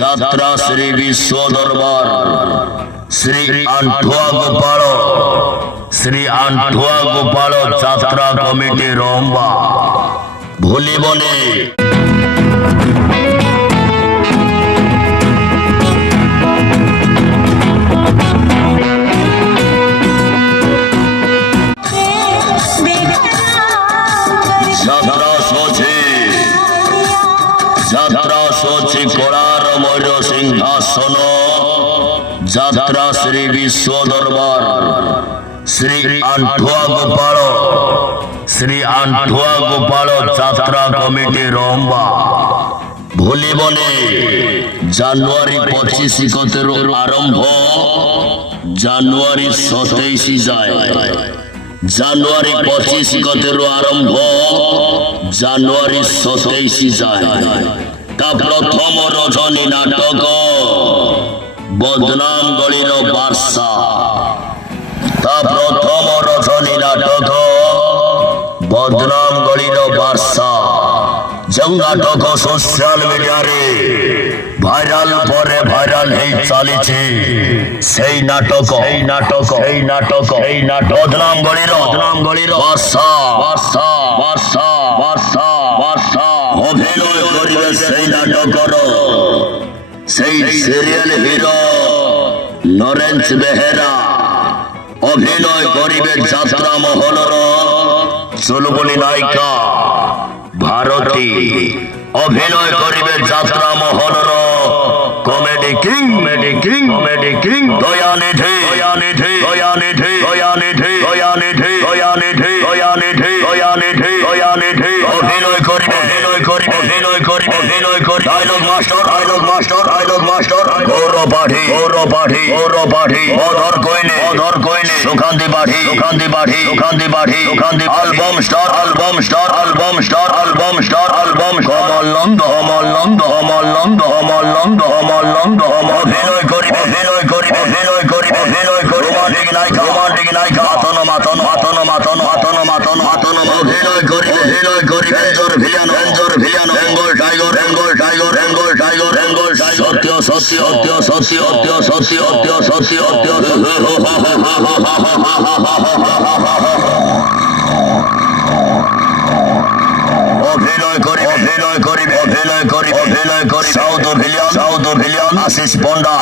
যাত্রা শ্রী বিশ্ব দরবার শ্রী আন্ঠুয়া গোপাল যাত্রা কমিটি রম্বা ভুলিবনে যাত্রা সচি করার ময়ূর সিংহাসন যাত্রা শ্রী বিশ্ব দরবার শ্রী আন্ঠুয়া গোপাল যাত্রা কমিটি রম্বা ভুলিবনে জানুয়ারি 25 আরম্ভ জানুয়ারি 27 যায় জানুয়ারি 25 আরম্ভ জানুয়ারি 27 যায় তা প্রথম রজনী নাটক বদনাম গলির বার্ষা তা প্রথম রজনী নাটক বদনাম গলির বার্ষা ଯେଉଁ ନାଟକ ସୋସିଆଲ ମିଡିଆରେ ଭାଇରାଲ ପରେ ଭାଇରାଲ ହେଇ ଚାଲିଛି ସେଇ ନାଟକ ବଦନାମ ଗଳିର ବର୍ଷା ଅଭିନୟ କରିବେ ସେଇ ନାଟକର ସେଇ ସିରିଏଲ ହିରୋ ନରେନ୍ସ ବେହେରା ଅଭିନୟ କରିବେ ଯାତ୍ରା ମହଲର ଚୁଲବୁଲି ନାୟିକା ଭାରତୀ অভিনয় করিবে যাত্রা মহলর কমেডি কিং দয়ানিধি অভিনয় করিবে ডায়লগ মাস্টার গৌর পাঠি অধর কইনে সুকান্তি বাড়ি অ্যালবাম স্টার কমল নন্দ অভিনয় করিবে রোমান্টিক নায়িকা মাতন অভিনয় করিবে রেঞ্জর ভিলিয়ান বেঙ্গল টাইগার সত্য অভিনয় করি সাউথ ভিলিয়ান আশিস পন্ডা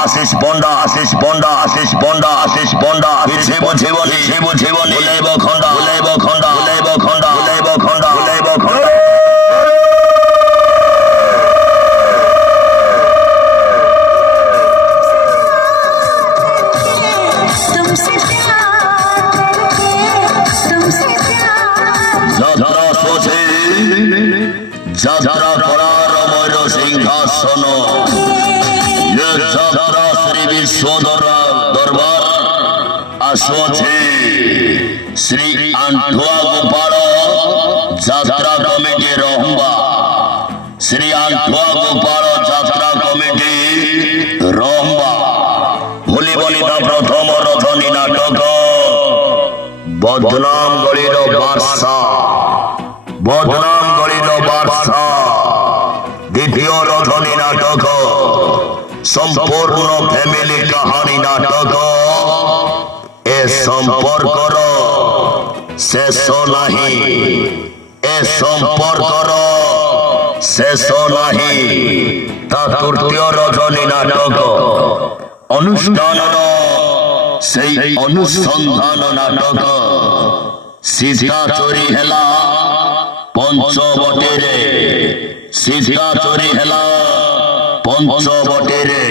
শিব জীবনী উলাইব খন্ডা যাত্রা করার ময়ূর সিংহাসন যাত্রা শ্রী বিশ্ব দরবার আসছে শ্রী আন্ঠুয়া গোপাল যাত্রা কমিটি রম্বা শ্রী আন্ঠুয়া গোপাল যাত্রা কমিটি রম্বা ভুলিবনি তা প্রথম রজনী নাটক বদনাম গলির বার্ষা দ্বিতীয় রজনী নাটক সম্পূর্ণ ফ্যামিলি কাহানি নাটক এ সম্পর্কর শেষ নাহি তা তৃতীয় রজনী নাটক অনুষ্ঠানর সেই অনুসন্ধান নাটক সীতা চোরি হেলা পঞ্চবটিরে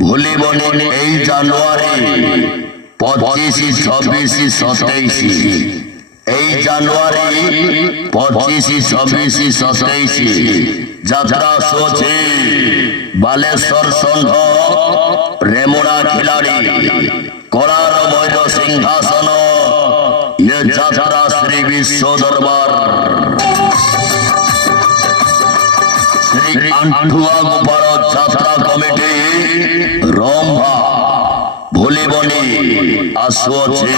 ভুলিবনি এই জানুয়ারি 25, 26, 27 এই জানুয়ারি 25, 26, 27 যাত্রা সচি বালেশ্বর সংঘ রেমুড়া খিলাড়ি করার ময়ূর সিংহাসন যাত্রা শ্রী বিশ্ব দরবার শ্রী আন্ঠুয়া গোপাল যাত্রা কমিটি রম্ভা ভুলিবনি আসুছে।